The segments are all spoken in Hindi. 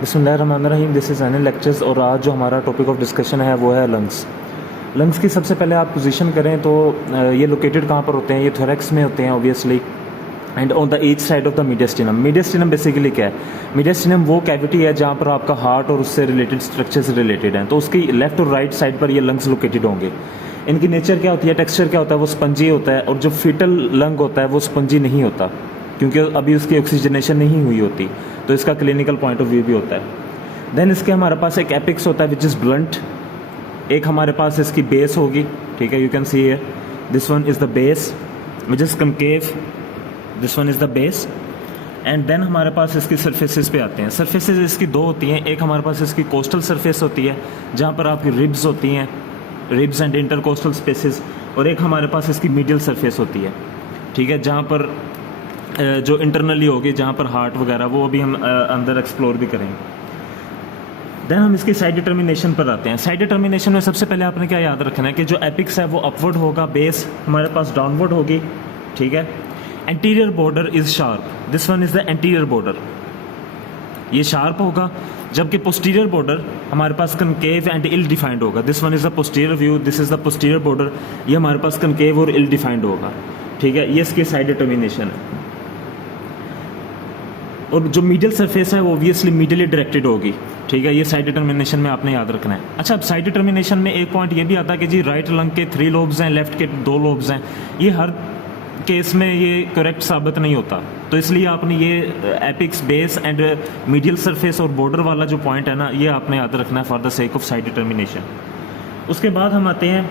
बिस्मिल्लाहिर्रहमानिर्रहीम। दिस इज़ एनएल लेक्चर्स और आज जो हमारा टॉपिक ऑफ डिस्कशन है वो है लंग्स। लंग्स की सबसे पहले आप पोजीशन करें तो ये लोकेटेड कहाँ पर होते हैं? ये थोरैक्स में होते हैं obviously, and on the each side of the मीडियस्टिनम। मीडियस्टिनम basically क्या है? मीडियस्टिनम वो कैविटी है जहाँ पर आपका हार्ट और उससे रिलेटेड स्ट्रक्चर से रिलेटेड हैं, तो उसकी लेफ्ट और राइट साइड पर ये लंग्स लोकेटेड होंगे। इनकी नेचर क्या होती है, टेक्सचर क्या होता है? वो स्पंजी होता है, और जो फीटल लंग होता है वो स्पंजी नहीं होता क्योंकि अभी उसकी ऑक्सीजनेशन नहीं हुई होती, तो इसका क्लिनिकल पॉइंट ऑफ व्यू भी होता है। देन इसके हमारे पास एक एपिक्स होता है विच इज़ ब्लंट, एक हमारे पास इसकी बेस होगी, ठीक है, you can see here this one is the base which is concave, this one is the base. And then हमारे पास इसकी सरफेसेस पे आते हैं। सरफेसेस इसकी दो होती हैं, एक हमारे पास इसकी कोस्टल सरफेस होती है जहाँ पर आपकी रिब्स होती हैं, रिब्स एंड इंटरकोस्टल स्पेसेस, और एक हमारे पास इसकी मीडियल सरफेस होती है, ठीक है, जहाँ पर जो इंटरनली होगी, जहाँ पर हार्ट वगैरह, वो अभी हम अंदर एक्सप्लोर भी करेंगे। देन हम इसकी साइड डिटर्मिनेशन पर आते हैं। साइड डिटर्मिनेशन में सबसे पहले आपने क्या याद रखना है कि जो एपिक्स है वो अपवर्ड होगा, बेस हमारे पास डाउनवर्ड होगी, ठीक है। Anterior border is sharp, this one is the anterior border, ये शार्प होगा, जबकि पोस्टीरियर बॉर्डर हमारे पास कनकेव एंड इल डिफाइंड होगा। This one is the posterior view, this is the posterior border, ये हमारे पास कनकेव और इल डिफाइंड होगा, ठीक है। ये इसकी साइड डिटर्मिनेशन है। और जो मीडियल सरफेस है वो ऑब्वियसली मीडियली डायरेक्टेड होगी, ठीक है, ये साइड डिटर्मिनेशन में आपने याद रखना है। अच्छा, अब साइड डिटर्मिनेशन में एक पॉइंट ये भी आता है कि जी राइट लंग के 3 लोब्स हैं, लेफ्ट के 2 लोब्स हैं, ये हर केस में ये करेक्ट साबित नहीं होता, तो इसलिए आपने ये apex, base and medial surface और बॉर्डर वाला जो पॉइंट है ना, ये आपने याद रखना है for the sake of side determination. उसके बाद हम आते हैं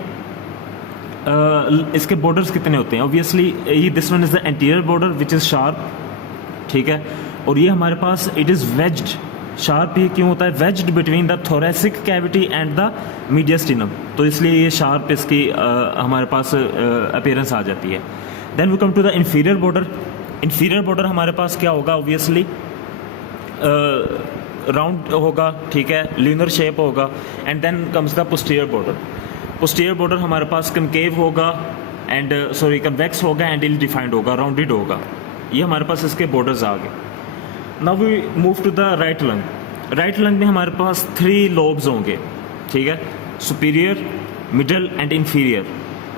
इसके बॉर्डर्स कितने होते हैं। ऑब्वियसली ये this one is the anterior border which is sharp, ठीक है, और ये हमारे पास इट इज़ वेज्ड। शार्प ये क्यों होता है? Wedged between the thoracic cavity and the mediastinum, तो इसलिए ये शार्प इसकी हमारे पास अपीयरेंस आ जाती है। Then we come to the inferior border. Inferior border हमारे पास क्या होगा? ऑब्वियसली राउंड होगा, ठीक है, लीनर शेप होगा। And then comes the posterior border. Posterior border हमारे पास कनकेव होगा एंड कन्वेक्स होगा एंड इल डिफाइंड होगा, राउंडेड होगा। ये हमारे पास इसके बॉर्डर्स आ गए। Now we move to the right lung. Right lung में हमारे पास 3 लोब्स होंगे, ठीक है, superior, middle and inferior.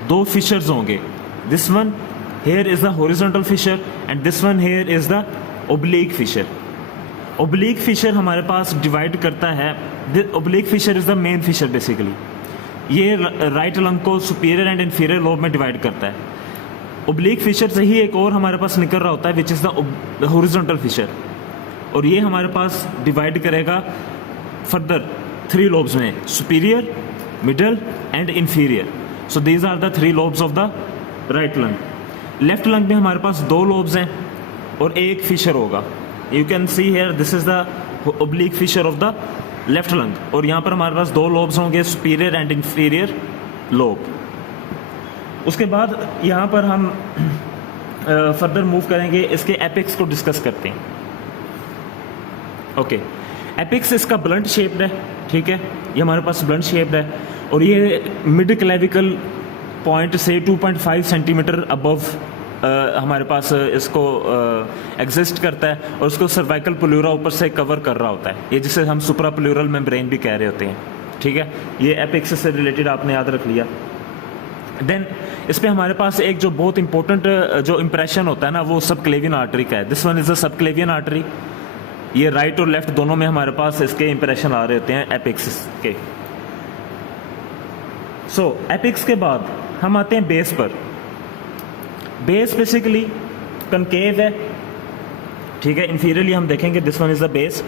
2 fissures होंगे, this one here is the horizontal fissure and this one here is the oblique fissure. Oblique fissure हमारे पास डिवाइड करता है, oblique fissure is the main fissure basically. ये राइट लंग को सुपीरियर एंड इंफीरियर लोब में डिवाइड करता है। ओब्लिक फिशर से ही एक और हमारे पास निकल रहा होता है which is the horizontal fissure, और ये हमारे पास डिवाइड करेगा फर्दर 3 लोब्स में, superior, middle and inferior. So these are the 3 lobes of the right lung. Left lung में हमारे पास 2 लोब्स हैं और एक फिशर होगा। You can see here this is the oblique fissure of the left lung, और यहाँ पर हमारे पास 2 लोब्स होंगे, सुपीरियर एंड इंफीरियर लोब। उसके बाद यहाँ पर हम फर्दर मूव करेंगे, इसके एपिक्स को डिस्कस करते हैं। ओके, एपिक्स इसका ब्लंट शेप्ड है, ठीक है, ये हमारे पास ब्लंट शेप्ड है, और ये मिड क्लेविकल पॉइंट से 2.5 सेंटीमीटर अबव हमारे पास इसको एग्जिस्ट करता है, और उसको सर्वाइकल प्लूरा ऊपर से कवर कर रहा होता है, ये जिसे हम सुप्रा प्लूरल मेम्ब्रेन भी कह रहे होते हैं, ठीक है। ये एपिक्स से रिलेटेड आपने याद रख लिया। देन इस पर हमारे पास एक जो बहुत इंपॉर्टेंट जो इम्प्रेशन होता है ना, वो सब क्लेवियन आर्टरी का है। This one is the sub क्लेवियन artery. ये राइट और लेफ्ट दोनों में हमारे पास इसके इम्प्रेशन आ रहे होते हैं एपिक्स के। सो एपिक्स के बाद हम आते हैं बेस पर। बेस बेसिकली कनकेव है, ठीक है, इंफीरियरली हम देखेंगे this one is the base,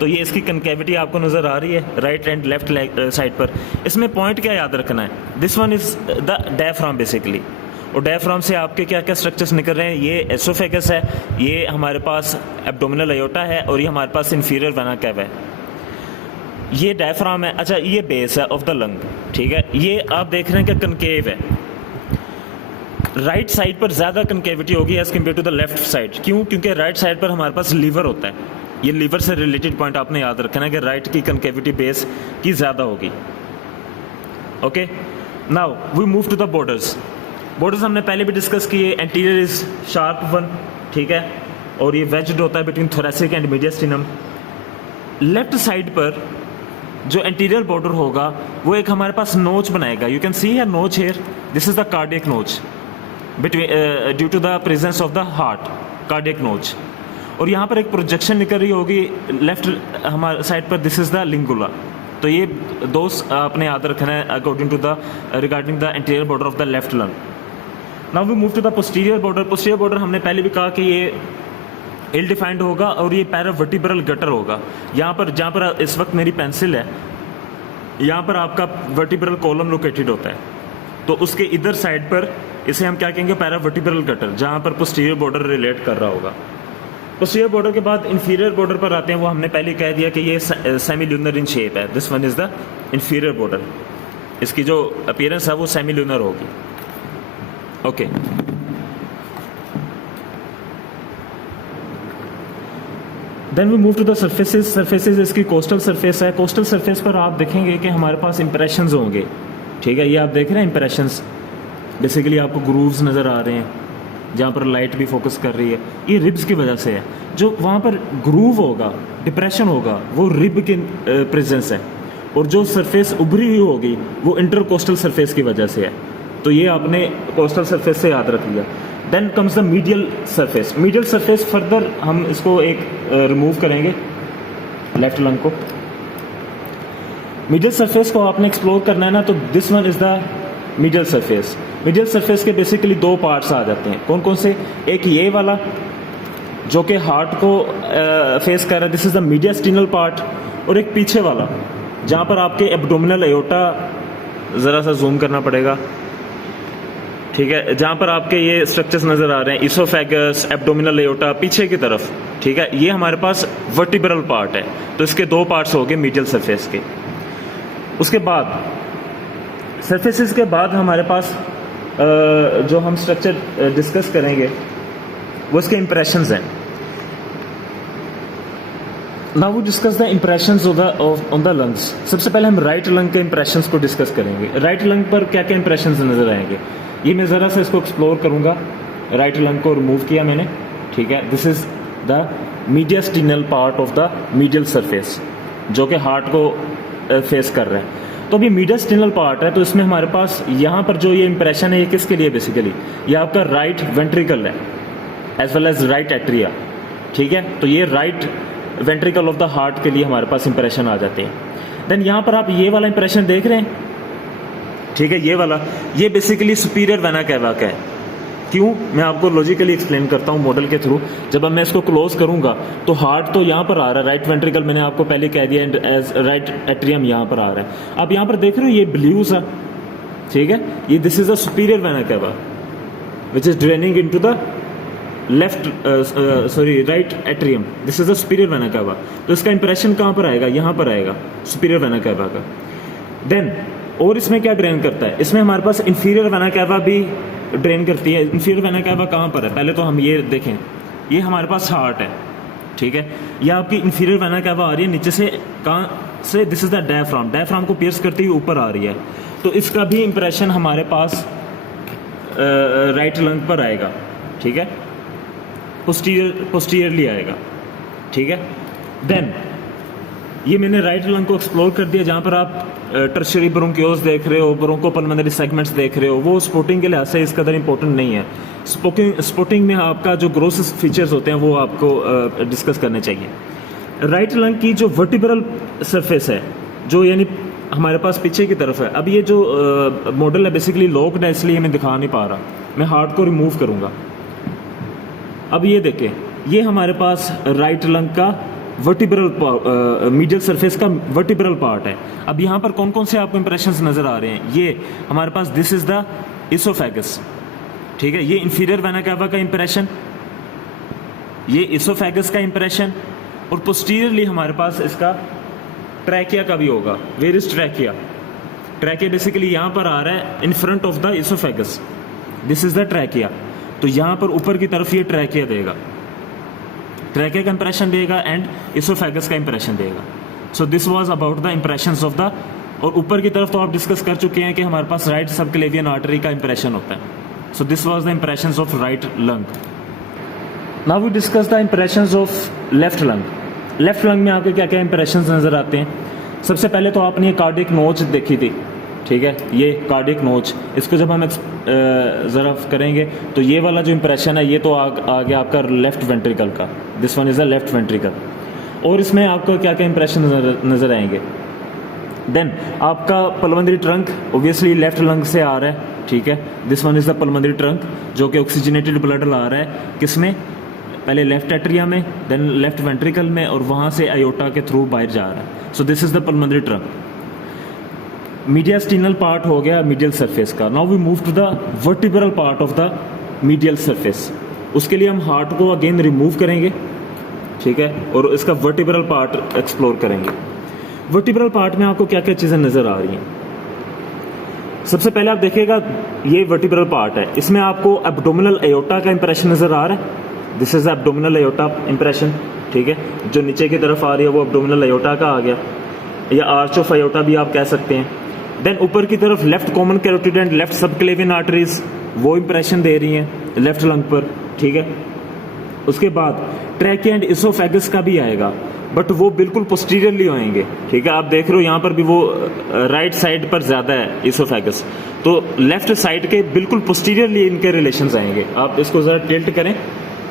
तो ये इसकी कनकेविटी आपको नज़र आ रही है राइट एंड लेफ्ट साइड पर। इसमें पॉइंट क्या याद रखना है? This one is the diaphragm basically, और डायफ्राम से आपके क्या क्या स्ट्रक्चर्स निकल रहे हैं? ये एसोफेगस है, ये हमारे पास एब्डोमिनल अयोटा है, और ये हमारे पास इंफीरियर वेना कैवा है। ये डायफ्राम है। अच्छा, ये बेस है ऑफ द लंग, ठीक है। ये आप देख रहे हैं कि कनकेव है, राइट साइड पर ज़्यादा कनकेविटी होगी as compare to the left side. क्यों? क्योंकि राइट साइड पर हमारे पास लीवर होता है। ये लीवर से रिलेटेड पॉइंट आपने याद रखना है कि राइट की कनकेविटी बेस की ज़्यादा होगी। Okay, now we move to the borders. Borders हमने पहले भी डिस्कस किए। एंटीरियर इज शार्प वन, ठीक है, और ये वेज्ड होता है between thoracic and मीडियस्टिनम। Left side पर जो एंटीरियर बॉर्डर होगा वो एक हमारे पास नोच बनाएगा. You can see here notch here. This is the cardiac notch between due to the presence of the heart, cardiac notch. और यहाँ पर एक प्रोजेक्शन निकल रही होगी लेफ्ट हमारे साइड पर. This is the lingula. तो ये दोस्त आपने याद रखना है according to the regarding the interior border of the left lung. Now we move to the posterior border. Posterior border हमने पहले भी कहा कि ये इल डिफाइंड होगा और ये पैरावर्टिब्रल गटर होगा. यहाँ पर जहाँ पर इस वक्त मेरी पेंसिल है, यहाँ पर आपका वर्टिब्रल कॉलम लोकेटेड होता है. तो उसके इधर साइड पर इसे हम क्या कहेंगे, पैरावर्टिब्रल गटर, जहाँ पर पोस्टीरियर बॉर्डर रिलेट कर रहा होगा. पोस्टीरियर बॉर्डर के बाद इंफीरियर बॉर्डर पर आते हैं. वो हमने पहले कह दिया कि ये सेमील्यूनर इन शेप है. This one is the inferior border. इसकी जो अपीयरेंस है वो सेमील्यूनर होगी. Okay. Then we move to the surfaces. Surfaces इसकी कोस्टल सरफेस है. कोस्टल सरफेस पर आप देखेंगे कि हमारे पास इंप्रेशंस होंगे. ठीक है, ये आप देख रहे हैं इंप्रेशंस. बेसिकली आपको ग्रूव्स नज़र आ रहे हैं जहाँ पर लाइट भी फोकस कर रही है. ये रिब्स की वजह से है. जो वहाँ पर ग्रूव होगा, डिप्रेशन होगा, वो रिब के प्रेजेंस है. और जो सरफेस उभरी हुई होगी वो इंटरकोस्टल सरफेस की वजह से है. तो ये आपने कोस्टल सरफेस से याद रख लिया. Then comes the medial surface. Medial surface further हम इसको एक रिमूव करेंगे लेफ्ट लंग को. मीडियल सरफेस को आपने एक्सप्लोर करना है ना, तो this one is the medial surface. Medial surface के बेसिकली दो पार्ट्स आ जाते हैं. कौन कौन से? एक ये वाला जो कि हार्ट को फेस कर रहा है, this is the mediastinal part. और एक पीछे वाला जहाँ पर आपके एब्डोमिनल एओर्टा, ज़रा सा जूम करना पड़ेगा, ठीक है, जहाँ पर आपके ये स्ट्रक्चर्स नज़र आ रहे हैं, इसोफेगस, एब्डोमिनल एओर्टा, पीछे की तरफ. ठीक है, ये हमारे पास वर्टिब्रल पार्ट है. तो इसके दो पार्ट्स हो गए मीडियल सरफेस के. उसके बाद सरफेसेस के बाद हमारे पास जो हम स्ट्रक्चर डिस्कस करेंगे वो इसके इंप्रेशंस हैं. Now we discuss the impressions on the lungs. सबसे पहले हम राइट लंग के इंप्रेशंस को डिस्कस करेंगे. राइट लंग पर क्या क्या इंप्रेशंस नजर आएंगे, ये मैं ज़रा सा इसको एक्सप्लोर करूंगा. राइट लंग को रिमूव किया मैंने. ठीक है, this is the mediastinal part of the medial surface जो कि हार्ट को फेस कर रहा है. तो अभी मीडियास्टिनल पार्ट है, तो इसमें हमारे पास यहाँ पर जो ये इंप्रेशन है ये किसके लिए? बेसिकली ये आपका राइट वेंट्रिकल है as well as right atria. ठीक है, तो ये right ventricle of the heart के लिए हमारे पास इंप्रेशन आ जाते हैं. देन यहाँ पर आप ये वाला इंप्रेशन देख रहे हैं. ठीक है, ये वाला, ये बेसिकली सुपीरियर वेना कैवा का है. क्यों? मैं आपको लॉजिकली एक्सप्लेन करता हूँ मॉडल के थ्रू. जब अब मैं इसको क्लोज करूंगा तो हार्ट तो यहाँ पर आ रहा है, राइट वेंट्रिकल मैंने आपको पहले कह दिया, एज राइट एट्रियम यहाँ पर आ रहा है. आप यहाँ पर देख रहे हो ये ब्लू सा, ठीक है, ये this is a superior vena cava which is draining into the left right atrium. This is the superior vena cava. तो इसका इंप्रेशन कहाँ पर आएगा? यहाँ पर आएगा, सुपीरियर वेना कैवा का. देन और इसमें क्या ड्रेन करता है? इसमें हमारे पास इंफीरियर वेना कैवा भी ड्रेन करती है. इंफीरियर वेना कैवा कहाँ पर है? पहले तो हम ये देखें, ये हमारे पास हार्ट है. ठीक है, ये आपकी इंफीरियर वेना कैवा आ रही है नीचे से. कहाँ से? This is the diaphragm. Diaphragm को पियर्स करते हुए ऊपर आ रही है. तो इसका भी इंप्रेशन हमारे पास राइट लंग पर आएगा. ठीक है, पोस्टीरियरली आएगा. ठीक है, देन ये मैंने राइट लंग को एक्सप्लोर कर दिया. जहाँ पर आप टर्शियरी ब्रोंकियोल्स देख रहे हो, ब्रोंकोपल्मोनरी सेगमेंट्स देख रहे हो, वो स्पोर्टिंग के लिहाज से इस कदर इंपॉर्टेंट नहीं है. स्पोर्टिंग में आपका जो ग्रोस फीचर्स होते हैं वो आपको डिस्कस करने चाहिए. राइट लंग की जो वर्टिब्रल सरफेस है, जो यानी हमारे पास पीछे की तरफ है. अब ये जो मॉडल है बेसिकली लॉक्ड है, इसलिए मैं दिखा नहीं पा रहा. मैं हार्ट को रिमूव करूँगा. अब ये देखें, ये हमारे पास राइट लंग का वर्टिब्रल मीडियल सरफेस का वर्टिब्रल पार्ट है. अब यहाँ पर कौन कौन से आपको इंप्रेशंस नजर आ रहे हैं? ये हमारे पास दिस इज द इसोफेगस. ठीक है, ये इंफीरियर वेना कैवा का इंप्रेशन, ये इसोफेगस का इंप्रेशन. और पोस्टीरियरली हमारे पास इसका ट्रैकिया का भी होगा. Where is trachea? Trachea basically यहाँ पर आ रहा है in front of the oesophagus. This is the trachea. तो यहाँ पर ऊपर की तरफ ये ट्रैकिया देगा, ट्रैकिया का इंप्रेशन देगा एंड इसोफेगस का इंप्रेशन देगा. सो this was about the impressions of the. और ऊपर की तरफ तो आप डिस्कस कर चुके हैं कि हमारे पास राइट सबक्लेवियन आर्टरी का इंप्रेशन होता है. So this was the impressions of right lung. Now we discuss the impressions of left lung. Left lung में आपके क्या क्या इंप्रेशंस नज़र आते हैं? सबसे पहले तो आपने ये कार्डियक नोच देखी थी, ठीक है, ये कार्डियक नोच, इसको जब हम ज़रा करेंगे तो ये वाला जो इंप्रेशन है ये तो आ गया आपका लेफ्ट वेंट्रिकल का, this one is the left ventricle. और इसमें आपको क्या क्या इंप्रेशन नज़र आएंगे? देन आपका pulmonary trunk obviously left lung से आ रहा है, ठीक है, this one is the pulmonary trunk जो कि ऑक्सीजनेटेड ब्लड ला रहा है किसमें? पहले लेफ्ट एट्रिया में, देन लेफ्ट वेंट्रिकल में, और वहाँ से आयोटा के थ्रू बाहर जा रहा है। So this is the pulmonary trunk. Mediastinal part हो गया मीडियल सरफेस का। Now we move to the vertebral part of the medial surface. उसके लिए हम हार्ट को अगेन रिमूव करेंगे, ठीक है, और इसका वर्टिब्रल पार्ट एक्सप्लोर करेंगे। वर्टिब्रल पार्ट में आपको क्या क्या चीज़ें नज़र आ रही हैं? सबसे पहले आप देखिएगा ये वर्टिब्रल पार्ट है, इसमें आपको एब्डोमिनल एयोटा का इंप्रेशन नज़र आ रहा है। This is abdominal aorta impression, ठीक है, जो नीचे की तरफ आ रही है वो एब्डोमिनल एयोटा का आ गया, या आर्च ऑफ एयोटा भी आप कह सकते हैं। देन ऊपर की तरफ left common carotid and left subclavian arteries वो इंप्रेशन दे रही हैं लेफ्ट लंग पर, ठीक है। उसके बाद ट्रैकिया एंड इसोफेगस का भी आएगा, बट वो बिल्कुल पोस्टीरियरली आएंगे, ठीक है। आप देख रहे हो यहाँ पर भी वो राइट साइड पर ज़्यादा है इसोफेगस, तो लेफ्ट साइड के बिल्कुल पोस्टीरियरली इनके रिलेशंस आएंगे। आप इसको ज़रा टिल्ट करें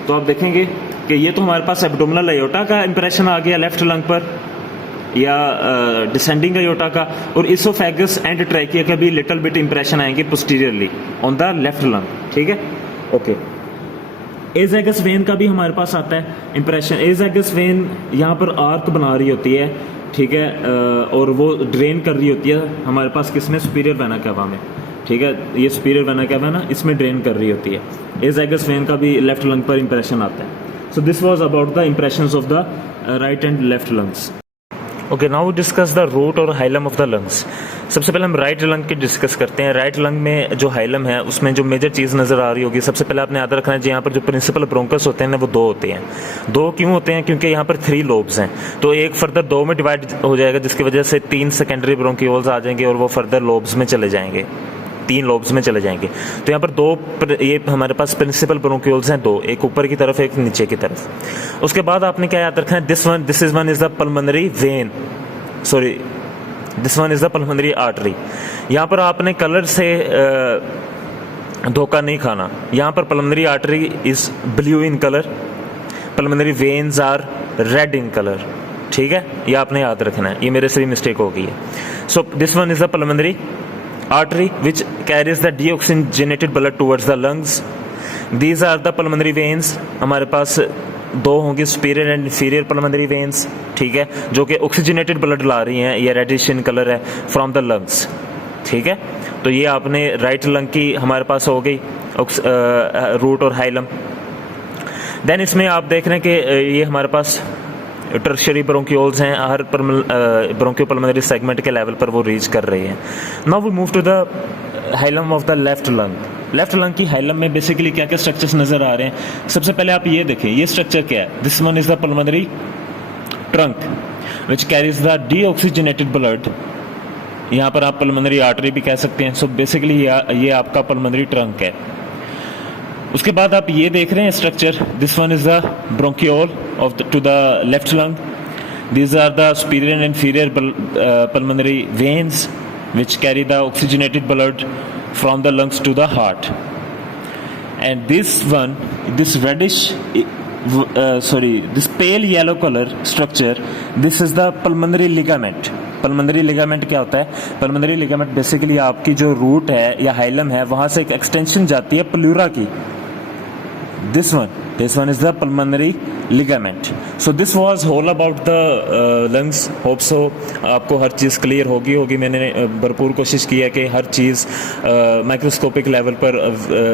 तो आप देखेंगे कि ये तो हमारे पास एब्डोमिनल एयोटा का इंप्रेशन आ गया लेफ्ट लंग पर, या डिसेंडिंग एयोटा का, और इसोफेगस एंड ट्रैकिया का भी लिटिल बिट इंप्रेशन आएंगे posteriorly on the left lung, ठीक है, ओके। एज़ेगस वेन का भी हमारे पास आता है इंप्रेशन। एज़ेगस वेन यहाँ पर आर्क बना रही होती है, ठीक है, और वो ड्रेन कर रही होती है हमारे पास किसमें? सुपीरियर वेना कैवा में, ठीक है, ये सुपीरियर वेना कैवा ना, इसमें ड्रेन कर रही होती है। एज़ेगस वेन का भी लेफ्ट लंग पर इंप्रेशन आता है। So this was about the impressions of the right and left lungs. Okay, now we discuss the root और हाइलम ऑफ द लंग्स। सबसे पहले हम राइट लंग की डिस्कस करते हैं। राइट लंग में जो हाइलम है उसमें जो मेजर चीज़ नज़र आ रही होगी, सबसे पहले आपने याद रखना है जी, यहाँ पर जो प्रिंसिपल ब्रोंकस होते हैं ना वो दो होते हैं। दो क्यों होते हैं? क्योंकि यहाँ पर 3 लोब्स हैं, तो एक फर्दर 2 में डिवाइड हो जाएगा, जिसकी वजह से 3 सेकेंडरी ब्रोंकियोल्स आ जाएंगे और वो फर्दर लोब्स में चले जाएंगे, 3 लोब्स में चले जाएंगे। तो यहाँ पर 2 ये हमारे पास प्रिंसिपल ब्रोंकियोल्स हैं, 2, एक ऊपर की तरफ एक नीचे की तरफ। उसके बाद आपने क्या याद रखना है? This one is the pulmonary vein, sorry this one is the pulmonary artery. यहाँ पर आपने कलर से धोखा नहीं खाना। यहाँ पर pulmonary artery is blue in colour, pulmonary veins are red in colour, ठीक है, ये आपने याद रखना है, ये मेरे से भी मिस्टेक हो गई है। So this one is the pulmonary artery which carries the deoxygenated blood towards the lungs. These are the pulmonary veins. हमारे पास 2 होंगे superior and inferior pulmonary veins, ठीक है, जो कि oxygenated blood ला रही हैं, ये reddish in color है from the lungs, ठीक है। तो ये आपने राइट लंग की हमारे पास हो गई रूट और हाइलम। देन इसमें आप देख रहे हैं कि ये हमारे पास टर्शियरी ब्रोंकियोल्स हैं, हर ब्रोंकियोपल्मोनरी सेगमेंट के लेवल पर वो रीच कर रही हैं। Now we move to the hilum of the left lung. Left lung की हाइलम में बेसिकली क्या क्या स्ट्रक्चर्स नजर आ रहे हैं? सबसे पहले आप ये देखें, ये स्ट्रक्चर क्या है? This one is the pulmonary trunk which carries the deoxygenated blood. यहाँ पर आप पल्मोनरी आर्टरी भी कह सकते हैं। सो बेसिकली ये आपका पल्मोनरी ट्रंक है। उसके बाद आप ये देख रहे हैं structure, this one is the bronchiole of to the left lung. These are the superior and inferior pulmonary veins which carry the oxygenated blood from the lungs to the heart. And this one, this reddish, this pale yellow color structure, this is the pulmonary ligament. Pulmonary ligament क्या होता है? पल्मोनरी लिगामेंट बेसिकली आपकी जो रूट है या हाइलम है वहां से एक एक्सटेंशन जाती है प्लूरा की। This one is the pulmonary ligament. So this was whole about the lungs. Hope so आपको हर चीज़ क्लियर होगी। मैंने भरपूर कोशिश की है कि हर चीज़ माइक्रोस्कोपिक लेवल पर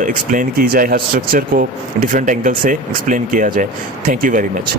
एक्सप्लेन की जाए, हर स्ट्रक्चर को डिफरेंट एंगल से एक्सप्लेन किया जाए। Thank you very much.